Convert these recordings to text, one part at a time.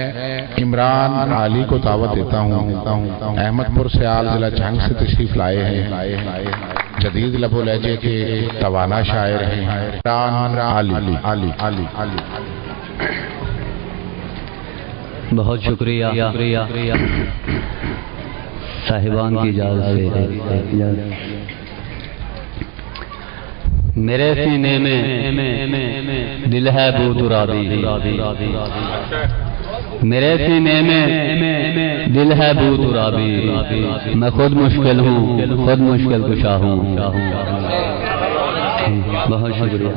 عمران علی کو دعوت دیتا ہوں، احمد پور سیال ضلع جھنگ سے تشریف لائے ہیں، جدید لب و لہجے کے توانا شاعر ہیں عمران علی۔ بہت شکریہ صاحبان کی اجازت سے۔ میرے سینے میں دل ہے بو ترابی، میرے سینے میں دل ہے بو ترابی، میں خود مشکل ہوں، خود مشکل کشا ہوں۔ بہت شکریہ،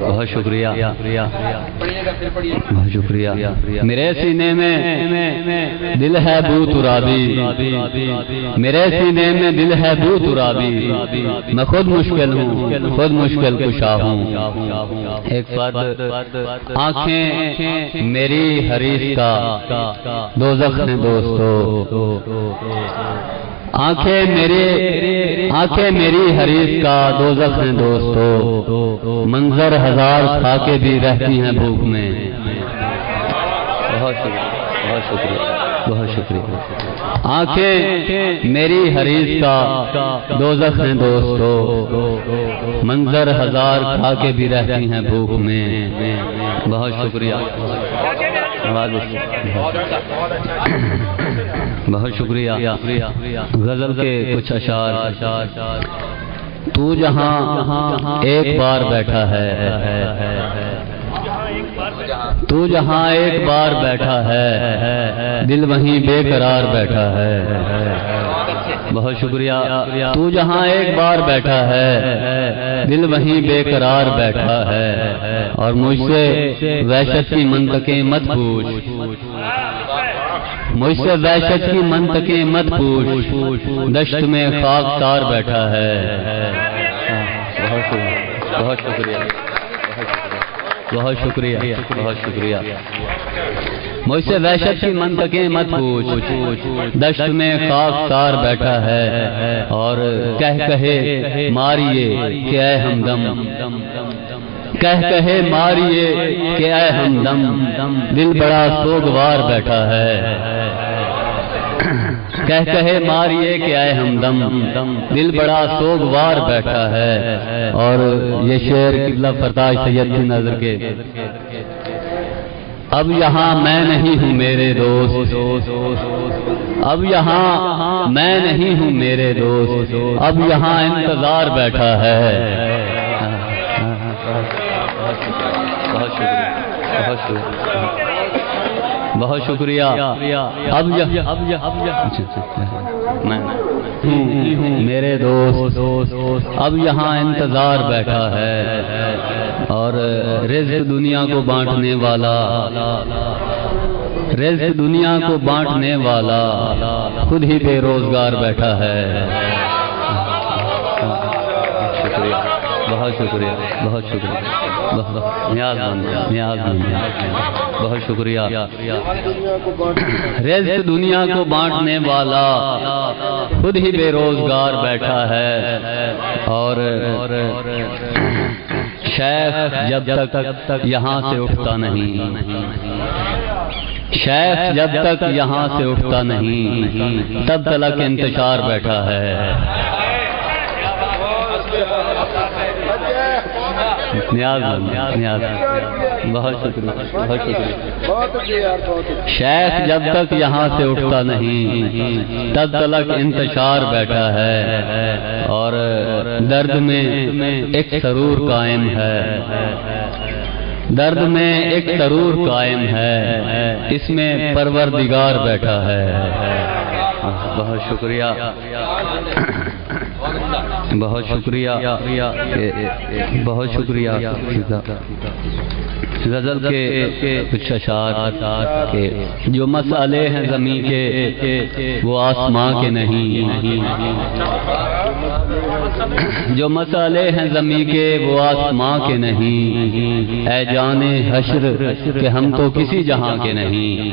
بہت شکریہ، بہت شکریہ۔ میرے سینے میں دل ہے بو ترابی، میرے سینے میں دل ہے بو ترابی، میں خود مشکل ہوں، خود مشکل کشا ہوں۔ ایک فرد آنکھیں میری حریص کا دوزخ ہیں دوستو، آنکھیں میری حریص کا دوزخ ہیں دوستو، منظر ہزار کھا کے بھی رہتی ہیں بھوک میں۔ بہت شکریہ، بہت شکریہ، بہت شکریہ۔ آنکھیں میری حریص کا دوزخ ہیں دوستو، منظر ہزار کھا کے بھی رہتی ہیں بھوک میں۔ بہت شکریہ، بہت شکریہ۔ غزل کے کچھ اشعار۔ تو جہاں ایک بار بیٹھا ہے، تو جہاں ایک بار بیٹھا ہے، دل وہیں بے قرار بیٹھا ہے۔ بہت شکریہ۔ تو جہاں ایک بار بیٹھا ہے، دل وہیں بے قرار بیٹھا ہے، اور مجھ سے وحشت کی منطقیں مت پوچھ، مجھ سے وحشت کی منطقیں مت پوچھ، دشت میں خاکسار بیٹھا ہے۔ بہت شکریہ، بہت شکریہ، بہت شکریہ۔ مجھ سے وحشت کی منطقیں مت پوچھ، دشت میں خاکسار بیٹھا ہے، اور کہے ماریے کہ اے ہمدم، کہے ماریے کہ اے ہمدم، دل بڑا سوگوار بیٹھا ہے۔ کہے ماریے کہ اے ہمدم، دل بڑا سوگوار بیٹھا ہے۔ اور یہ شعر قبلہ فرتاج سید کی نظر کے۔ اب یہاں میں نہیں ہوں میرے دوست، اب یہاں میں نہیں ہوں میرے دوست، اب یہاں انتظار بیٹھا ہے۔ بہت شکریہ۔ اب میرے دوست، اب یہاں انتظار بیٹھا ہے، اور رزق دنیا کو بانٹنے والا، رزق دنیا کو بانٹنے والا خود ہی بے روزگار بیٹھا ہے۔ شکریہ، بہت شکریہ، بہت شکریہ، نیاز مند، بہت شکریہ۔ رزق دنیا کو بانٹنے والا خود ہی بے روزگار بیٹھا ہے، اور شیخ جب تک یہاں سے اٹھتا نہیں، شیخ جب تک یہاں سے اٹھتا نہیں، تب تلک انتشار بیٹھا ہے۔ نیاز بہت شکریہ، بہت شکریہ۔ شیخ جب تک یہاں سے اٹھتا نہیں، تب تلک انتشار بیٹھا ہے، اور درد میں ایک سرور قائم ہے، درد میں ایک سرور قائم ہے، اس میں پروردگار بیٹھا ہے۔ بہت شکریہ، بہت شکریہ، بہت شکریہ۔ غزل کے کچھ اشعار کہ جو مسئلے ہیں زمین کے وہ آسماں کے نہیں، جو مسئلے ہیں زمین کے وہ آسماں کے نہیں، اے جان حشر کہ ہم تو کسی جہاں کے نہیں،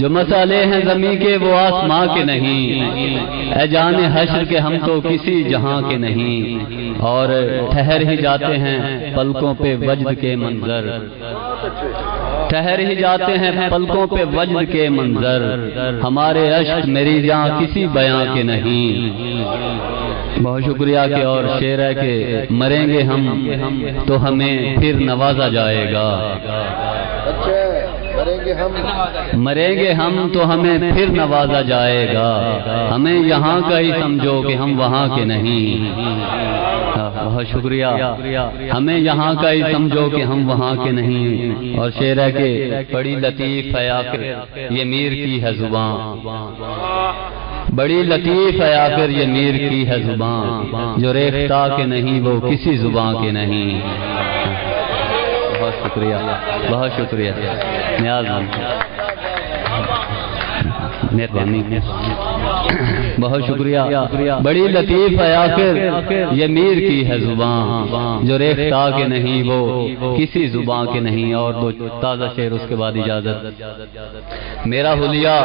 جو مسئلے ہیں زمین کے وہ آسماں کے نہیں، اے جان حشر کے ہم تو کسی جہاں کے نہیں، اور ٹھہر ہی جاتے ہیں پلکوں پہ وجد کے منظر۔ ٹھہر ہی جاتے ہیں پلکوں پہ وجد کے منظر، ہمارے اشک میری جاں کسی بیاں کے نہیں۔ بہت شکریہ کہ اور شعر ہے کہ مریں گے ہم تو ہمیں پھر نوازا جائے گا، مریں گے ہم تو ہمیں پھر نوازا جائے گا، ہمیں یہاں کا ہی سمجھو کہ ہم وہاں کے نہیں۔ بہت شکریہ، ہمیں یہاں کا ہی سمجھو کہ ہم وہاں کے نہیں۔ اور شعر ہے کہ بڑی لطیف ہے آخر یہ میر کی ہے زباں، بڑی لطیف ہے آخر یہ میر کی ہے زباں، جو ریختہ کے نہیں وہ کسی زباں کے نہیں۔ بہت شکریہ، بہت شکریہ، نیاز مند، مہربانی، بہت شکریہ۔ بڑی لطیف ہے آخر یہ میر کی ہے زباں، جو ریختہ کے نہیں وہ کسی زباں کے نہیں۔ اور دو تازہ شعر اس کے بعد اجازت۔ میرا حلیہ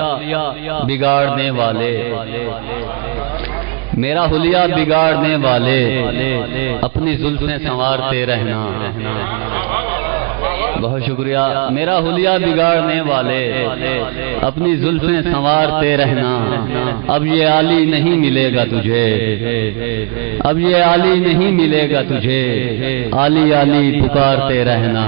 بگاڑنے والے، میرا حلیہ بگاڑنے والے اپنی زلفیں سنوارتے رہنا۔ بہت شکریہ۔ میرا حلیہ بگاڑنے والے اپنی زلفیں سنوارتے رہنا، اب یہ عالی نہیں ملے گا تجھے، اب یہ عالی نہیں ملے گا تجھے، عالی عالی پکارتے رہنا۔